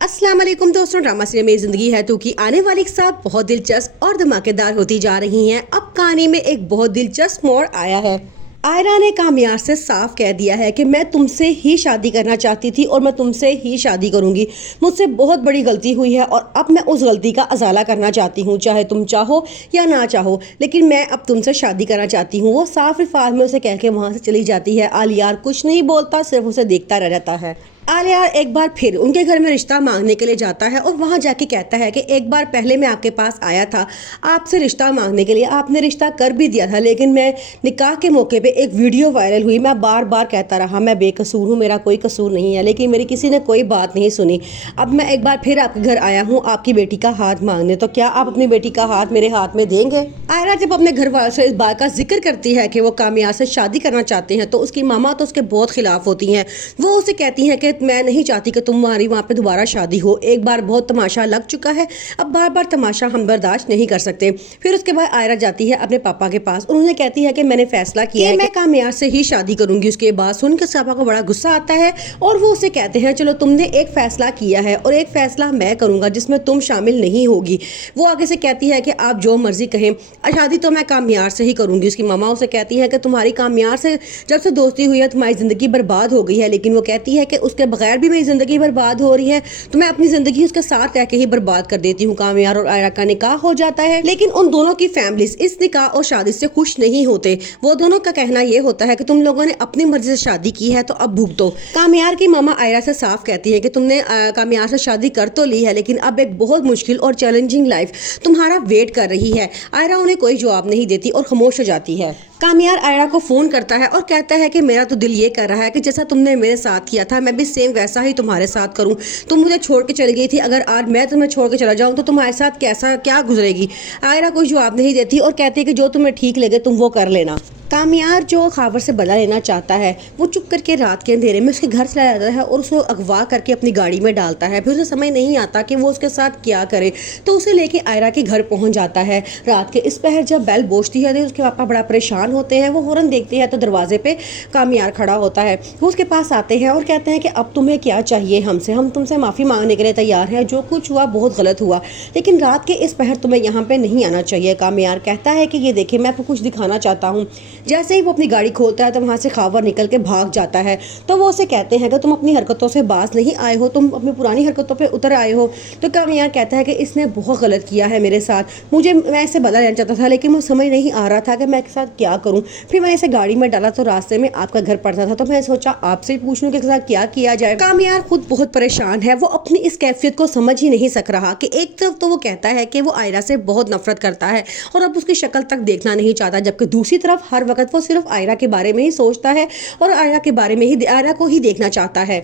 अस्सलाम वालेकुम दोस्तों, ड्रामा सीरियल मेरी जिंदगी है तो की आने वाली के साथ बहुत दिलचस्प और धमाकेदार होती जा रही हैं। अब कहानी में एक बहुत दिलचस्प मोड़ आया है। आयरा ने कामयार से साफ कह दिया है कि मैं तुमसे ही शादी करना चाहती थी और मैं तुमसे ही शादी करूंगी। मुझसे बहुत बड़ी गलती हुई है और अब मैं उस गलती का अजाला करना चाहती हूँ, चाहे तुम चाहो या ना चाहो, लेकिन मैं अब तुमसे शादी करना चाहती हूँ। वो साफ अल्फाज में उसे कह के वहाँ से चली जाती है। आलियार कुछ नहीं बोलता, सिर्फ उसे देखता रह जाता है। आलियार एक बार फिर उनके घर में रिश्ता मांगने के लिए जाता है और वहां जाके कहता है कि एक बार पहले मैं आपके पास आया था आपसे रिश्ता मांगने के लिए, आपने रिश्ता कर भी दिया था, लेकिन मैं निकाह के मौके पे एक वीडियो वायरल हुई, मैं बार बार कहता रहा मैं बेकसूर हूँ, मेरा कोई कसूर नहीं है, लेकिन मेरी किसी ने कोई बात नहीं सुनी। अब मैं एक बार फिर आपके घर आया हूँ आपकी बेटी का हाथ मांगने, तो क्या आप अपनी बेटी का हाथ मेरे हाथ में देंगे? आयरा जब अपने घर वालों से इस बात का जिक्र करती है कि वो कामयाब से शादी करना चाहते हैं तो उसकी मामा तो उसके बहुत खिलाफ होती हैं। वो उसे कहती हैं कि मैं नहीं चाहती कि तुम्हारी वहाँ पे दोबारा शादी हो, एक बार बहुत तमाशा लग चुका है, अब बार बार तमाशा हम बर्दाश्त नहीं कर सकते। फिर उसके बाद आयरा जाती है अपने पापा के पास और उन्हें कहती है कि मैंने फैसला किया है मैं कामयाब से ही शादी करूंगी। उसके बाद सुनकर पापा को बड़ा गुस्सा आता है और वो उसे कहते हैं चलो तुमने एक फैसला किया है और एक फैसला मैं करूंगा जिसमें तुम शामिल नहीं होगी। वो आगे से कहती है कि आप जो मर्जी कहें, शादी तो मैं कामयाब से ही करूंगी। उसकी मामा उसे कहती है कि तुम्हारी कामयाब से जब से दोस्ती हुई है तुम्हारी जिंदगी बर्बाद हो गई है, लेकिन वो कहती है कि उसके बगैर भी मेरी जिंदगी बर्बाद हो रही है तो मैं अपनी जिंदगी उसके साथ रह के ही बर्बाद कर देती हूँ। कामयाब और आयरा का निकाह हो जाता है, लेकिन उन दोनों की फैमिलीज इस निकाह और शादी से खुश नहीं होते। वो दोनों का कहना ये होता है कि तुम लोगों ने अपनी मर्जी से शादी की है तो अब भुगतो। कामयाब की मामा आयरा से साफ कहती है कि तुमने कामयाब से शादी कर तो ली है, लेकिन अब एक बहुत मुश्किल और चैलेंजिंग लाइफ तुम्हारा वेट कर रही है। आयरा उन्हें कोई जवाब नहीं देती और खामोश हो जाती है। कामयाब आयरा को फोन करता है और कहता है कि मेरा तो दिल ये कर रहा है कि जैसा तुमने मेरे साथ किया था मैं भी सेम वैसा ही तुम्हारे साथ करूं। तुम मुझे छोड़ के चली गई थी, अगर आज मैं तुम्हें छोड़ के चला जाऊं तो तुम्हारे साथ कैसा क्या गुजरेगी? आयरा कोई जवाब नहीं देती और कहती है कि जो तुम्हें ठीक लगे तुम वो कर लेना। कामयाब जो खावर से बदला लेना चाहता है वो चुप करके रात के अंधेरे में उसके घर चला जाता है और उसको अगवा करके अपनी गाड़ी में डालता है। फिर उसे समझ नहीं आता कि वो उसके साथ क्या करे, तो उसे लेके आयरा के घर पहुंच जाता है। रात के इस पहर जब बेल बजती है तो उसके पापा बड़ा परेशान होते हैं। वो हॉर्न देखते हैं तो दरवाजे पे कामयाब खड़ा होता है। वो उसके पास आते हैं और कहते हैं कि अब तुम्हें क्या चाहिए हमसे, हम तुमसे माफ़ी मांगने के लिए तैयार हैं, जो कुछ हुआ बहुत गलत हुआ, लेकिन रात के इस पहर तुम्हें यहाँ पे नहीं आना चाहिए। कामयाब कहता है कि ये देखिए मैं आपको कुछ दिखाना चाहता हूँ। जैसे ही वो अपनी गाड़ी खोलता है तो वहाँ से खावर निकल के भाग जाता है। तो वो उसे कहते हैं कि तुम अपनी हरकतों से बाज नहीं आए हो, तुम अपनी पुरानी हरकतों पे उतर आए हो। तो कामयाब कहता है कि इसने बहुत गलत किया है मेरे साथ, मैं इसे बदला लेना चाहता था लेकिन मुझे समझ नहीं आ रहा था कि मैं इसके साथ क्या करूँ। फिर मैंने इसे गाड़ी में डाला तो रास्ते में आपका घर पड़ता था तो मैं सोचा आपसे पूछ लूँ कि इसके साथ क्या किया जाए। कामयाब खुद बहुत परेशान है, वो अपनी इस कैफियत को समझ ही नहीं सक रहा कि एक तरफ तो वो कहता है कि वो आयरा से बहुत नफरत करता है और अब उसकी शक्ल तक देखना नहीं चाहता, जबकि दूसरी तरफ हर वक्त वो सिर्फ आयरा के बारे में ही सोचता है और आयरा के बारे में ही आयरा को ही देखना चाहता है।